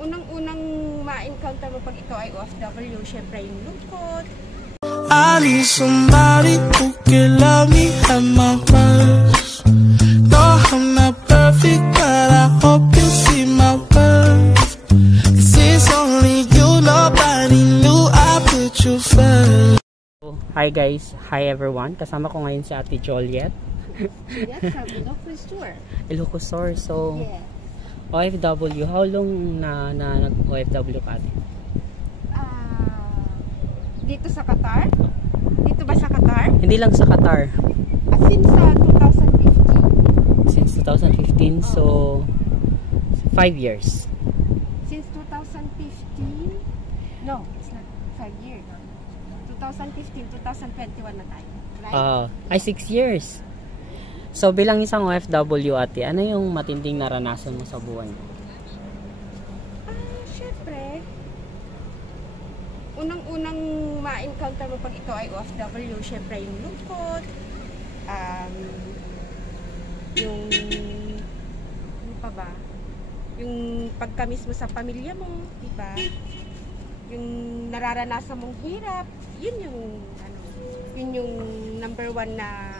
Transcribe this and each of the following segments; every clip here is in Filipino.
unang-unang ma-encounter mo pag ikaw ay OFW, syempre yung lungkot. I need somebody who can love me at my worst. No, I'm not perfect, but I hope you see my worth. 'Cause it's only you, nobody knew I put you first. Hi guys, hi everyone. Kasama ko ngayon si Ate Joliet. Yes, from Ilocos Tour. Ilocos Tour. So, Yeah. OFW, how long na nag-OFW ka ate? Dito sa Qatar? Dito ba sa Qatar? Hindi lang sa Qatar. Since 2015. Since 2015, so 5 years. Since 2015? No, it's not 5 years. 2015, 2021 na tayo. Right? 6 years. So, bilang isang OFW ate, ano yung matinding naranasan mo sa buhay mo? Syempre, unang-unang ma-encounter mo pag ikaw ay OFW, syempre yung lungkot, yung, ano pa ba? Yung pagka-miss mo sa pamilya mo, diba? Yung nararanasan mong hirap, yun yung number one na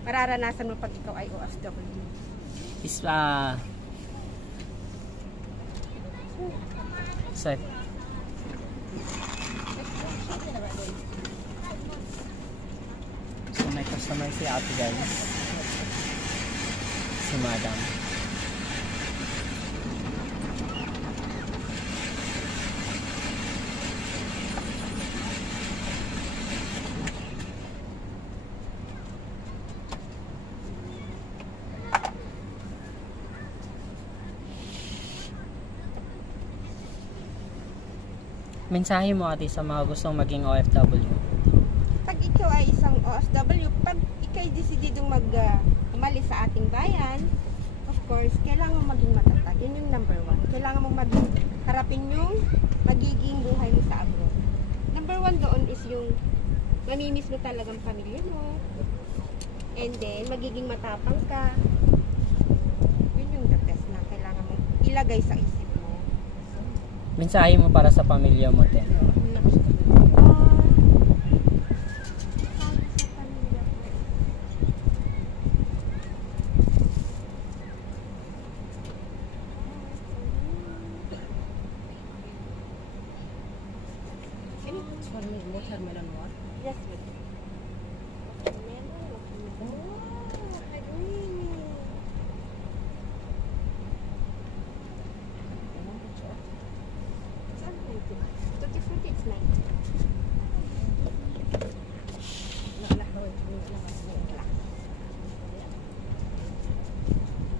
mararanasan mo pag ikaw ay OFW. Is, so may customer si ate guys. Si madam. Mensahe mo ate sa mga gustong maging OFW. Pag ikaw ay isang OFW, pag ikay desididong umalis sa ating bayan, of course, kailangan mo maging matatag. Yun yung number one. Kailangan mo harapin yung magiging buhay mo sa abroad. Number one doon is yung mamimiss mo talagang pamilya mo. And then, magiging matapang ka. Yun yung the best na kailangan mo ilagay sa isip mo. Mensahe mo para sa pamilya mo, te. Yes,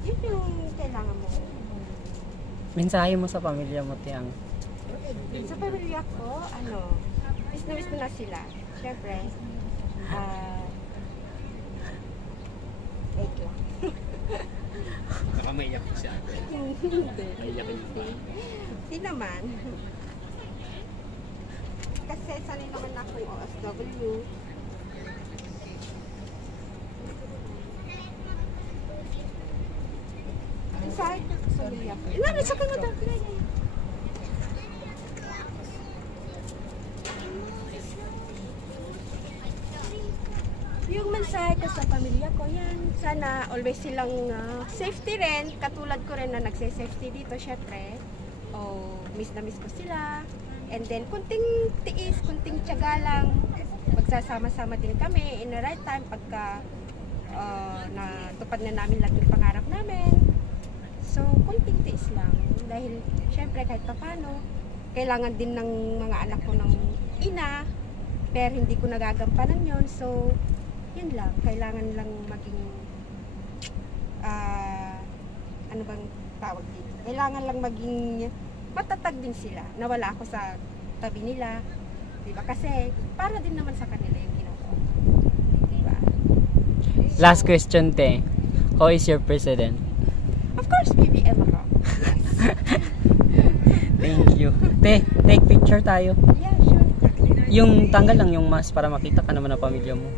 yun yung kailangan mo. Mensahe mo sa pamilya mo, te. Sa pamilya ko, miss na miss ko na sila. Siyempre, wait lang. Baka maiyak ko siya. Maiyakin mo. Hindi naman. Kasi sanay naman ako yung OFW. Inside, sa pamilya ko. Ilan, sa kanya daw. Yung mensahe ko sa pamilya ko, yan. Sana always silang safety rin. Katulad ko rin na nagse-safety dito, syempre. Miss na miss ko sila. And then, kunting tiis, kunting tiyaga lang. Magsasama-sama din kami in the right time pagka natupad na namin lahat yung pangarap namin. So, kunting tiis lang. Dahil, syempre, kahit pa paano, kailangan din ng mga anak ko ng ina. Pero hindi ko nagagampanan yon. So, yun lang. Kailangan lang maging, ano bang tawag dito? Kailangan lang maging matatag din sila. Nawala ako sa tabi nila. Diba? Kasi, para din naman sa kanila yung ginagawa. Diba? So, last question, te. Who is your president? Of course, BBM ako. Yes. Thank you. Te, take picture tayo. Yeah, sure. Yung tanggal lang yung mask para makita ka naman ng pamilya mo.